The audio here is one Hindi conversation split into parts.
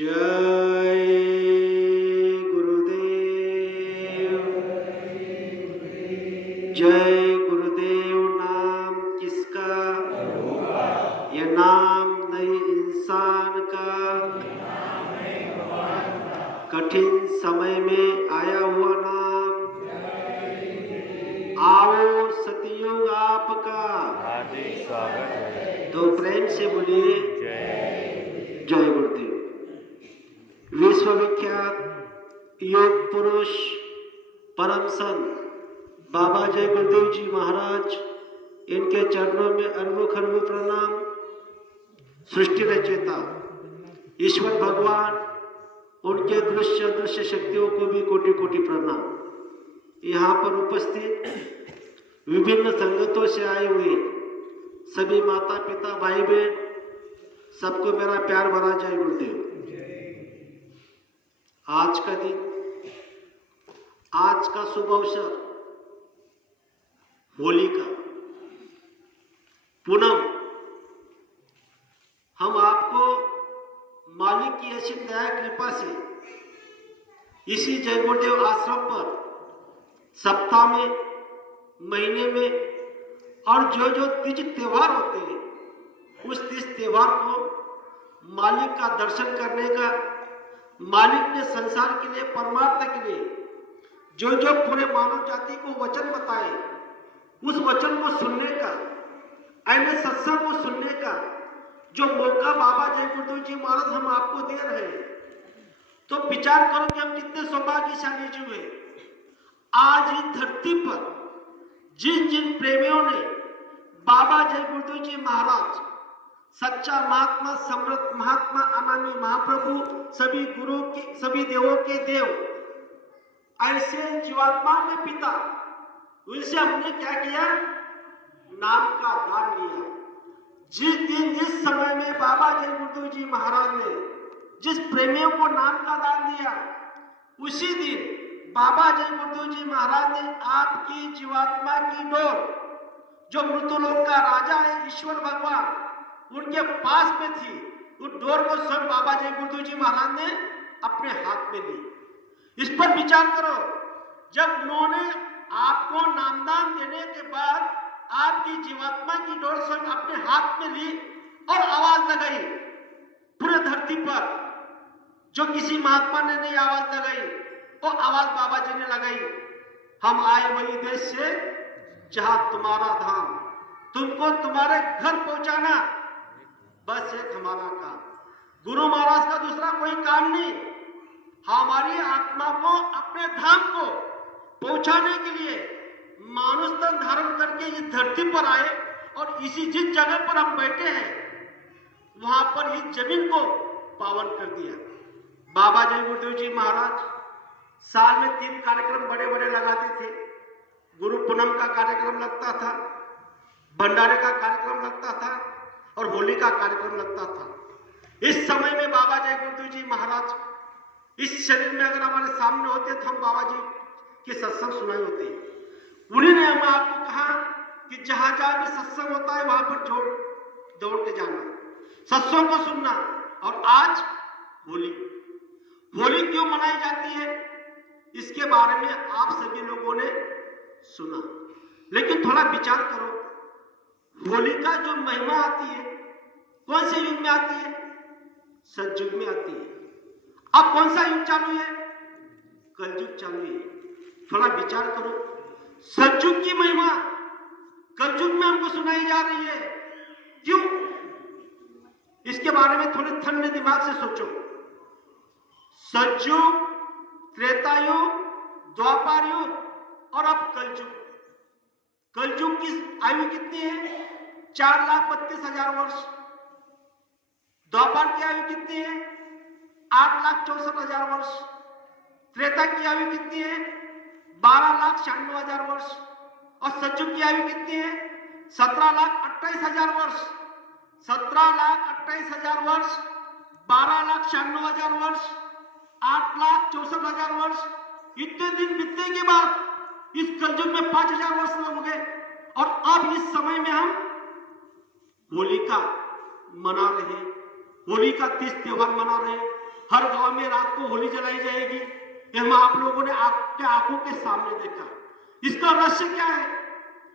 जय गुरुदेव। जय गुरुदेव नाम किसका? ये नाम नहीं इंसान का। कठिन समय में आया हुआ नाम। आओ सतयुग आपका हार्दिक स्वागत है। तो प्रेम से बोलिए जय गुरुदेव। विश्वविख्यात योग पुरुष परम संत बाबा जय गुरुदेव जी महाराज, इनके चरणों में अरबों खरबों प्रणाम। सृष्टि रचयिता ईश्वर भगवान, उनके दृश्य अदृश्य शक्तियों को भी कोटि कोटि प्रणाम। यहाँ पर उपस्थित विभिन्न संगतों से आए हुए सभी माता पिता भाई बहन, सबको मेरा प्यार भरा जय गुरुदेव। आज का दिन, आज का शुभ अवसर, होली का पूनम, हम आपको मालिक की ऐसी दया कृपा से इसी जय गुरुदेव आश्रम पर सप्ताह में, महीने में और जो जो तीज त्योहार होते हैं, उस तीज त्योहार को मालिक का दर्शन करने का, मालिक ने संसार के लिए, परमार्थ के लिए जो जो पूरे मानव जाति को वचन बताए, उस वचन को सुनने का, ऐसे सत्संग को सुनने का जो मौका बाबा जय गुरुदेव जी महाराज हम आपको दे रहे हैं, तो विचार करो कि हम कितने सौभाग्यशाली जीव हैं। आज इस धरती पर जिन जिन प्रेमियों ने बाबा जय गुरुदेव जी महाराज, सच्चा महात्मा, समृद्ध महात्मा, अनामी महाप्रभु, सभी गुरु के, सभी देवों के देव, ऐसे जीवात्मा में पिता, उनसे हमने क्या किया? नाम का दान लिया। जिस दिन, जिस समय में बाबा जय गुरुदेव जी महाराज ने जिस प्रेमियों को नाम का दान दिया, उसी दिन बाबा जय गुरुदेव जी महाराज ने आपकी जीवात्मा की डोर, जो मृत्युलोक का राजा है ईश्वर भगवान, उनके पास में थी, उस डोर को स्वयं बाबा जय गुरुदेव जी महाराज ने अपने हाथ में ली। इस पर विचार करो, जब उन्होंने आपको नामदान देने के बाद आपकी जीवात्मा की डोर स्वयं अपने हाथ में ली और आवाज लगाई पूरे धरती पर, जो किसी महात्मा ने नहीं आवाज लगाई, वो आवाज बाबा जी ने लगाई। हम आए वही देश से जहां तुम्हारा धाम, तुमको तुम्हारे घर पहुंचाना बस एक हमारा काम। गुरु महाराज का दूसरा कोई काम नहीं। हमारी आत्मा को अपने धाम को पहुंचाने के लिए मानुष तन धारण करके इस धरती पर आए और इसी जिस जगह पर हम बैठे हैं, वहां पर इस जमीन को पावन कर दिया। बाबा जय गुरुदेव जी महाराज साल में 3 कार्यक्रम बड़े बड़े लगाते थे। गुरु पूनम का कार्यक्रम लगता था, भंडारे का कार्यक्रम लगता था और होली का कार्यक्रम लगता था। इस समय में बाबा जय गुरुदेव जी महाराज इस शरीर में अगर हमारे सामने होते तो हम बाबा जी के सत्संग सुनाए होते। उन्हीं ने हम आपको कहा कि जहां जहां भी सत्संग होता है वहां पर दौड़ के जाना, सत्संग को सुनना। और आज होली, होली क्यों मनाई जाती है, इसके बारे में आप सभी लोगों ने सुना, लेकिन थोड़ा विचार करो, होली का जो महिमा आती है, कौन से युग में आती है? सतयुग में आती है। अब कौन सा युग चालू है? कलयुग चालू है। थोड़ा विचार करो, सतयुग की महिमा कलयुग में हमको सुनाई जा रही है, क्यों? इसके बारे में थोड़े ठंडे दिमाग से सोचो। सतयुग, त्रेता युग, द्वापर युग और अब कलयुग। कलयुग की आयु कितनी है? 4,32,000 वर्ष। द्वापर की आयु कितनी है? 8,64,000 वर्ष। त्रेता की आयु कितनी है? 12,96,000 वर्ष। और सतयुग की आयु कितनी है? 17,28,000 वर्ष। 17,28,000 वर्ष, 12,96,000 वर्ष, 8,64,000 वर्ष। इतने दिन बीतने के बाद इस कलयुग में 5,000 वर्ष हो गए और अब इस समय में हम होली का मना रहे, होली का तीज त्योहार मना रहे। हर गांव में रात को होली जलाई जाएगी, ये हम आप लोगों ने आपके आंखों के सामने देखा। इसका रहस्य क्या है?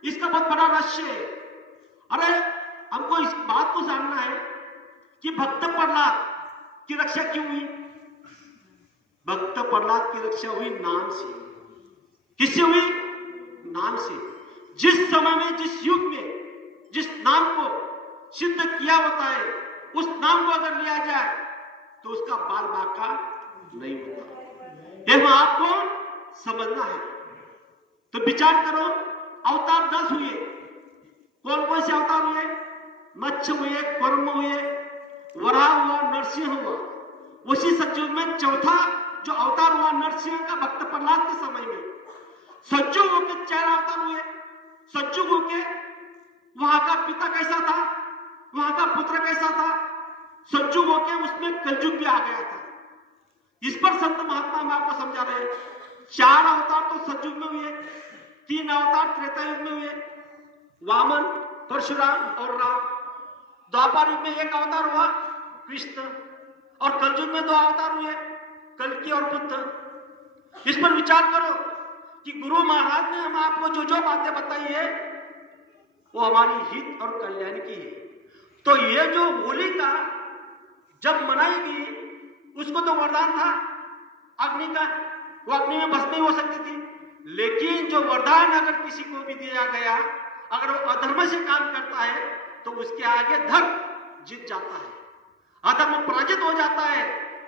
इसका बहुत बड़ा रहस्य है। अरे हमको इस बात को जानना है कि भक्त प्रहलाद की रक्षा क्यों हुई? भक्त प्रहलाद की रक्षा हुई नाम से। किससे हुई? नाम से। जिस समय में, जिस युग में जिस नाम को सिद्ध किया होता है, उस नाम को अगर लिया जाए तो उसका बाल बाका नहीं होता। यह आपको समझना है। तो विचार करो, अवतार 10 हुए। कौन कौन से अवतार हुए? मत्स्य हुए, कर्म हुए, वराह हुआ, नरसिंह हुआ। उसी सतयुग में चौथा जो अवतार हुआ नरसिंह का, भक्त प्रहलाद के समय में। सतयुग होके 4 अवतार हुए। सतयुग होके वहां का पिता कैसा था, वहां का पुत्र कैसा था। सतयुग होके उसमें कलयुग भी आ गया था। इस पर संत महात्मा हम आपको समझा रहे हैं। 4 अवतार तो सतयुग में हुए, 3 अवतार त्रेता युग में हुए, वामन, परशुराम और राम। द्वापर युग में 1 अवतार हुआ कृष्ण, और कलयुग में 2 अवतार हुए, कल्कि और बुद्ध। इस पर विचार करो कि गुरु महाराज ने हम आपको जो जो बातें बताई है वो हमारी हित और कल्याण की है। तो ये जो होलिका जब मनाई गई, उसको तो वरदान था अग्नि का, वो अग्नि में भस्म नहीं हो सकती थी। लेकिन जो वरदान अगर किसी को भी दिया गया, अगर वो अधर्म से काम करता है तो उसके आगे धर्म जीत जाता है, अधर्म पराजित हो जाता है।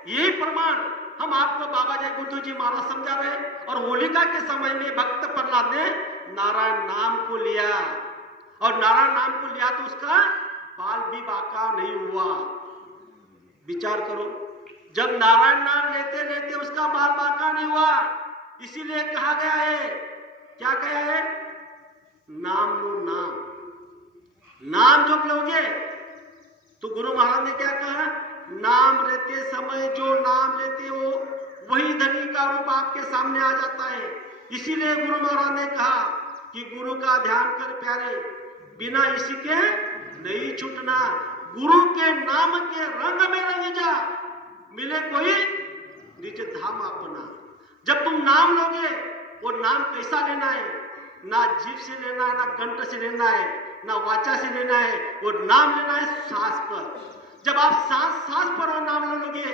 यही प्रमाण हम आपको बाबा जय गुरुदेव जी महाराज समझा रहे। और होलिका के समय में भक्त प्रहलाद ने नारायण नाम को लिया, और नारायण नाम को लिया तो उसका बाल भी बाका नहीं हुआ। विचार करो, जब नारायण नाम लेते लेते उसका बाल बाका नहीं हुआ, इसीलिए कहा गया है, क्या कहा है? नाम लो नाम। नाम जब लोगे तो गुरु महाराज ने क्या कहा? नाम लेते समय जो नाम लेते हो वही धनी का रूप आपके सामने आ जाता है। इसीलिए गुरु महाराज ने कहा कि गुरु का ध्यान कर प्यारे, बिना इसी के नहीं छूटना। गुरु के नाम के रंग में रंग जा, मिले कोई निज धाम अपना। जब तुम नाम लोगे, वो नाम कैसा लेना है? ना जीभ से लेना है, ना कंठ से लेना है, ना वाचा से लेना है। वो नाम लेना है सांस पर। जब आप सांस सांस पर वो नाम लोगे,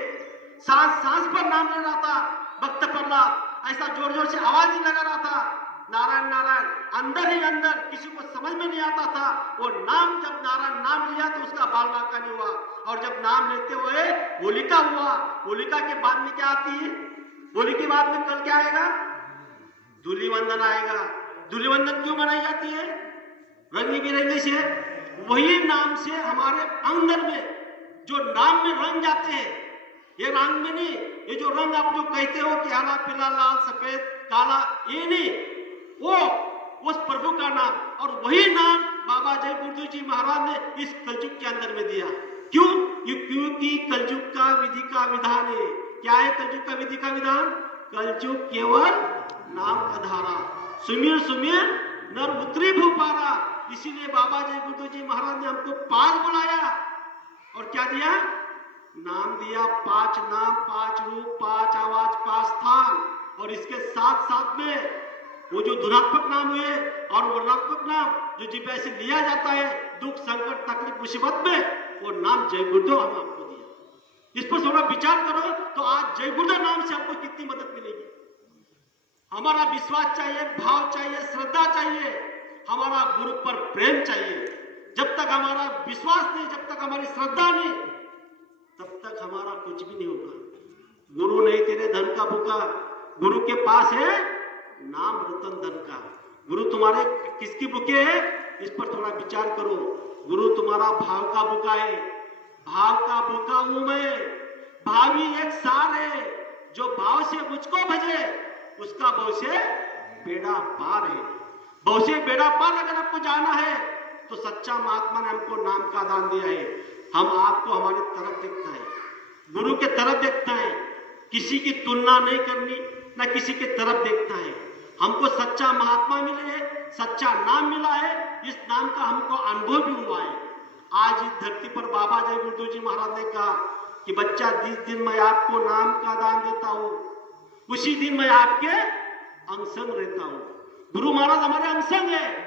सांस सांस पर नाम ले रहा था भक्त प्रहलाद, ऐसा जोर जोर से आवाज नहीं लगा रहा था नारायण नारायण, अंदर ही अंदर, किसी को समझ में नहीं आता था। वो नाम जब नारायण नाम लिया तो उसका बाल बाका नहीं हुआ। और जब नाम लेते हुए होलिका हुआ, होलिका के बाद में क्या आती है? होली के बाद में कल क्या आएगा? धूलिवंदन आएगा। धूलिवंदन क्यों मनाई जाती है? रंग बिरंगे से, वही नाम से हमारे अंदर में जो नाम में रंग जाते हैं, ये रंग में नहीं, ये जो रंग आप जो कहते हो कि हरा पीला लाल सफेद काला, ये नहीं, वो उस प्रभु का नाम। और वही नाम बाबा जय गुरुदेव जी महाराज ने इस कलयुग के अंदर में दिया। क्यों? क्योंकि कलयुग का विधि का विधान है। क्या है कलयुग का विधि का विधान? कलयुग केवल नाम का धारा, सुमिर सुमिर नर उतरी भूपारा। इसीलिए बाबा जय गुरुदेव जी महाराज ने हमको 5 बुलाया और क्या दिया? नाम दिया। 5 नाम, 5 रूप, 5 आवाज, 5 स्थान। और इसके साथ साथ में वो जो धुनात्मक नाम हुए और वर्णात्मक नाम जो जीभ से लिया जाता है दुख संकट तकलीफ मुसीबत में, वो नाम जय गुरुदेव हम आपको दिया। इस पर थोड़ा विचार करो तो आज जय गुरुदेव नाम से आपको कितनी मदद मिलेगी। हमारा विश्वास चाहिए, भाव चाहिए, श्रद्धा चाहिए, हमारा गुरु पर प्रेम चाहिए। जब तक हमारा विश्वास नहीं, जब तक हमारी श्रद्धा नहीं, तब तक हमारा कुछ भी नहीं होगा। गुरु नहीं तेरे धन का भूखा, गुरु के पास है नाम रतन धन का। गुरु तुम्हारे किसकी भूखे है? इस पर थोड़ा विचार करो। गुरु तुम्हारा भाव का भूखा है। भाव का भूखा हूं मैं, भाव ही एक सार है। जो भाव से मुझको भजे उसका भव से बेड़ा पार है। भव से बेड़ा पार अगर आपको जाना है तो सच्चा महात्मा ने हमको नाम का दान दिया है। हम आपको हमारी तरफ देखना है, गुरु के तरफ देखना है, किसी की तुलना नहीं करनी, ना किसी के तरफ देखना है। हमको सच्चा महात्मा मिले है, सच्चा नाम मिला है, इस नाम का हमको अनुभव भी हुआ है। आज इस धरती पर बाबा जय गुरुदेव जी महाराज ने कहा कि बच्चा जिस दिन मैं आपको नाम का दान देता हूं उसी दिन मैं आपके अंग संग रहता हूं। गुरु महाराज हमारे अंग संग है।